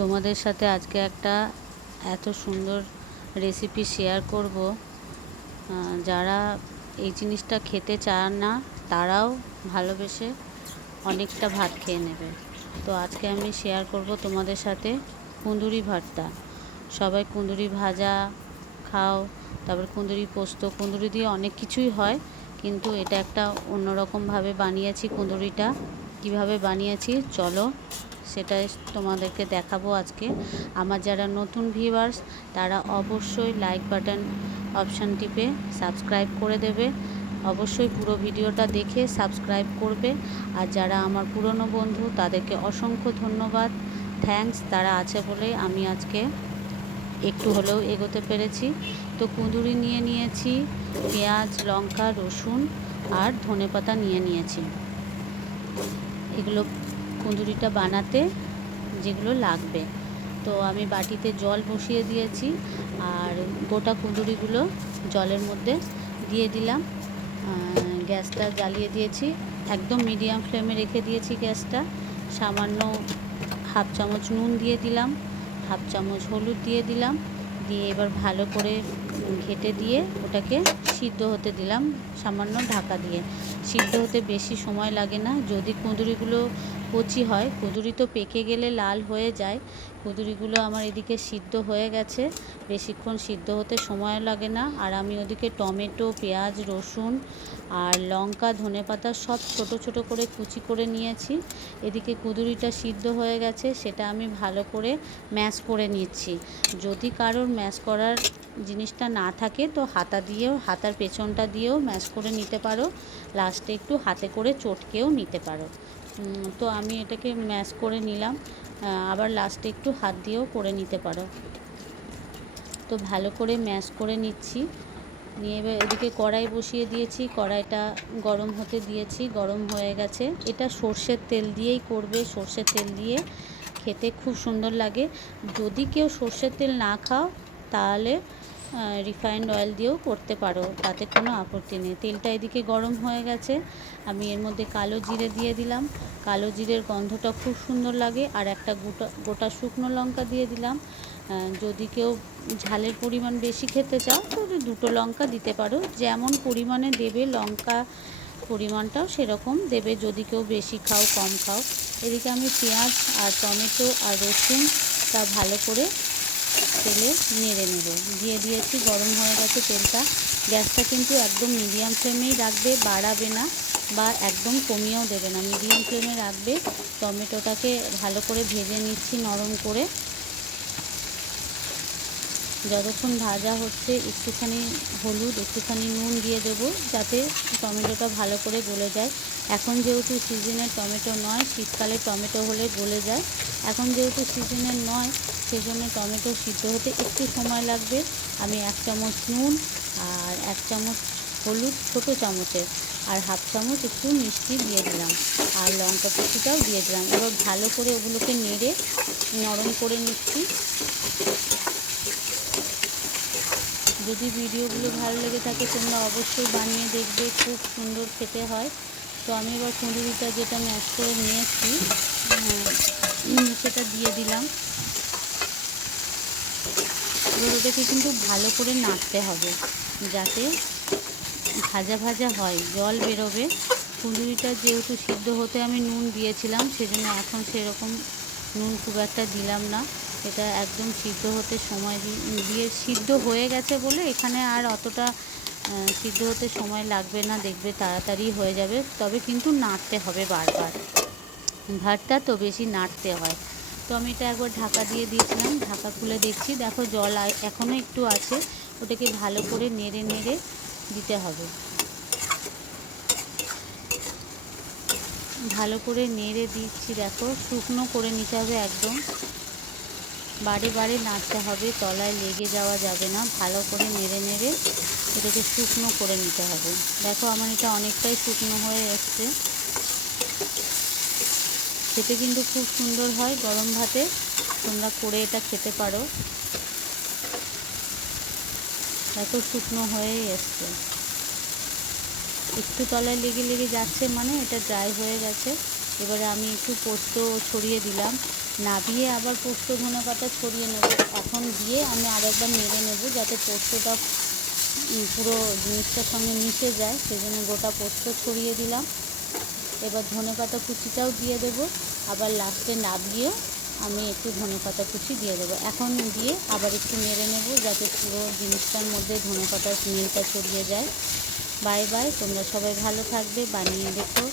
তোমাদের সাথে আজকে একটা এত সুন্দর রেসিপি শেয়ার করব। যারা এই জিনিসটা খেতে চান না, তারাও ভালোবেসে অনেকটা ভাত খেয়ে নেবে। তো আজকে আমি শেয়ার করব তোমাদের সাথে কুঁদুরি ভর্তা। সবাই কুঁদুরি ভাজা খাও, তারপর কুঁদুরি পোস্ত, কুঁদুরি দিয়ে অনেক কিছুই হয়, কিন্তু এটা একটা অন্যরকমভাবে বানিয়েছি কুঁদুরিটা। কীভাবে বানিয়েছি? চলো সেটাই তোমাদেরকে দেখাবো আজকে। আমার যারা নতুন ভিউয়ার্স তারা অবশ্যই লাইক বাটন অপশান টিপে সাবস্ক্রাইব করে দেবে। অবশ্যই পুরো ভিডিওটা দেখে সাবস্ক্রাইব করবে। আর যারা আমার পুরনো বন্ধু, তাদেরকে অসংখ্য ধন্যবাদ। থ্যাঙ্কস তারা আছে বলে আমি আজকে একটু হলেও এগোতে পেরেছি। তো কুঁদুরি নিয়ে নিয়েছি, পেঁয়াজ, লঙ্কা, রসুন আর ধনেপাতা নিয়ে নিয়েছি। এগুলো কুঁদুরিটা বানাতে যেগুলো লাগবে। তো আমি বাটিতে জল বসিয়ে দিয়েছি আর গোটা কুঁদুরিগুলো জলের মধ্যে দিয়ে দিলাম। গ্যাসটা জ্বালিয়ে দিয়েছি। একদম মিডিয়াম ফ্লেমে রেখে দিয়েছি গ্যাসটা। সামান্য হাফ চামচ নুন দিয়ে দিলাম, হাফ চামচ হলুদ দিয়ে দিলাম। দিয়ে এবার ভালো করে ঘেটে দিয়ে ওটাকে সিদ্ধ হতে দিলাম, সামান্য ঢাকা দিয়ে। সিদ্ধ হতে বেশি সময় লাগে না। যদি কুঁদুরিগুলো কচি হয়, কুঁদুরি তো পেকে গেলে লাল হয়ে যায়। কুঁদুরিগুলো আমার এদিকে সিদ্ধ হয়ে গেছে। বেশিক্ষণ সিদ্ধ হতে সময় লাগে না। আর আমি ওদিকে টমেটো, পেঁয়াজ, রসুন আর লঙ্কা ধনেপাতা সব ছোট ছোট করে কুচি করে নিয়েছি। এদিকে কুঁদুরিটা সিদ্ধ হয়ে গেছে, সেটা আমি ভালো করে ম্যাশ করে নিচ্ছি। যদি কারোর ম্যাশ করার জিনিসটা না থাকে, তো হাতা দিয়েও, হাতার পেছনটা দিয়েও ম্যাশ করে নিতে পারো। লাস্টে একটু হাতে করে চটকেও নিতে পারো। তো আমি এটাকে ম্যাশ করে নিলাম। আবার লাস্টে একটু হাত দিয়েও করে নিতে পারো। তো ভালো করে ম্যাশ করে নিচ্ছি। নিয়ে এবার এদিকে কড়াই বসিয়ে দিয়েছি। কড়াইটা গরম হতে দিয়েছি। গরম হয়ে গেছে। এটা সর্ষের তেল দিয়েই করবে। সর্ষের তেল দিয়ে খেতে খুব সুন্দর লাগে। যদি কেউ সর্ষের তেল না খাও, তাহলে রিফাইন্ড অয়েল দিয়েও করতে পারো, তাতে কোনো আপত্তি নেই। তেলটা এদিকে গরম হয়ে গেছে, আমি এর মধ্যে কালো জিরে দিয়ে দিলাম। কালো জিরের গন্ধটা খুব সুন্দর লাগে, আর একটা গোটা গোটা শুকনো লঙ্কা দিয়ে দিলাম। যদি কেউ ঝালের পরিমাণ বেশি খেতে চাও, তাহলে দুটো লঙ্কা দিতে পারো। যেমন পরিমাণে দেবে, লঙ্কা পরিমাণটাও সেরকম দেবে। যদি কেউ বেশি খাও, কম খাও। এদিকে আমি পেঁয়াজ আর টমেটো আর রসুনটা ভালো করে তেলে নেড়ে নেব। দিয়ে দিয়েছি গরম হয়ে গেছে তেলটা। গ্যাসটা কিন্তু একদম মিডিয়াম ফ্লেমেই রাখবে, বাড়াবে না বা একদম কমিয়েও দেবে না। মিডিয়াম ফ্লেমে রাখবে, টমেটোটাকে ভালো করে ভেজে নিচ্ছি নরম করে। যতক্ষণ ভাজা হচ্ছে একটুখানি হলুদ, একটুখানি নুন দিয়ে দেবো যাতে টমেটোটা ভালো করে গলে যায়। এখন যেহেতু সিজনের টমেটো নয়, শীতকালে টমেটো হলে গলে যায়। এখন যেহেতু সিজনের নয় সেই জন্য টমেটো সিদ্ধ হতে একটু সময় লাগবে। আমি এক চামচ নুন আর এক চামচ হলুদ, ছোটো চামচের, আর হাফ চামচ একটু মিষ্টি দিয়ে দিলাম। আর লঙ্কা কুচিটাও দিয়ে দিলাম। এবার ভালো করে ওগুলোকে নেড়ে নরম করে নিচ্ছি। যদি ভিডিওগুলো ভালো লেগে থাকে তোমরা অবশ্যই বানিয়ে দেখবে খুব সুন্দর খেতে হয়। তো আমি এবার কুঁদুরিটা যেটা ম্যাশ করে নিয়েছি উম, সেটা দিয়ে দিলাম। এবার কিন্তু ভালো করে নাড়তে হবে যাতে ভাজা ভাজা হয় জল বেরোবে। কুঁদুরিটা যেহেতু সিদ্ধ হতে আমি নুন দিয়েছিলাম সেজন্য এখন সেরকম নুন খুব একটা দিলাম না। এটা একদম সিদ্ধ হতে সময় দিয়ে সিদ্ধ হয়ে গেছে বলে এখানে আর অতটা সিদ্ধ হতে সময় লাগবে না, দেখবে তাড়াতাড়ি হয়ে যাবে। তবে কিন্তু নাড়তে হবে বারবার। ভাতটা তো বেশি নাড়তে হয়। তো আমি এটা একবার ঢাকা দিয়ে দিয়েছিলাম, ঢাকা খুলে দেখছি। দেখো জল এখনও একটু আছে। ওটাকে ভালো করে নেড়ে নেড়ে দিতে হবে। ভালো করে নেড়ে দিচ্ছি, দেখো। শুকনো করে নিতে হবে একদম। বারে বারে নাড়তে হবে, তলায় লেগে যাওয়া যাবে না, ভালো করে নেড়ে নেড়ে এটাকে শুকনো করে নিতে হবে। দেখো আমার এটা অনেকটাই শুকনো হয়ে এসছে। খেতে কিন্তু খুব সুন্দর হয়, গরম ভাতে। তোমরা করে এটা খেতে পারো। এত শুকনো হয়েই এসছে। একটু তলায় লেগে লেগে যাচ্ছে মানে এটা ড্রাই হয়ে গেছে। এবারে আমি একটু পোস্ত ছড়িয়ে দিলাম। নাবিয়ে আবার পোস্ত ধনে পাতা ছড়িয়ে নেব। এখন দিয়ে আমি আরেকবার নেড়ে নেব যাতে পোস্তটা পুরো জিনিসটার সঙ্গে মিশে যায়। সেজন্য গোটা পোস্ত ছড়িয়ে দিলাম। এবার ধনে পাতা কুচিটাও দিয়ে দেবো। আবার লাস্টে নাবিয়ে আমি একটু ধনে পাতা কুচি দিয়ে দেবো। এখন দিয়ে আবার একটু নেড়ে নেব যাতে পুরো জিনিসটার মধ্যে ধনে পাতার স্মেলটা ছড়িয়ে যায়। বাই বাই, তোমরা সবাই ভালো থাকবে। বানিয়ে দেখো।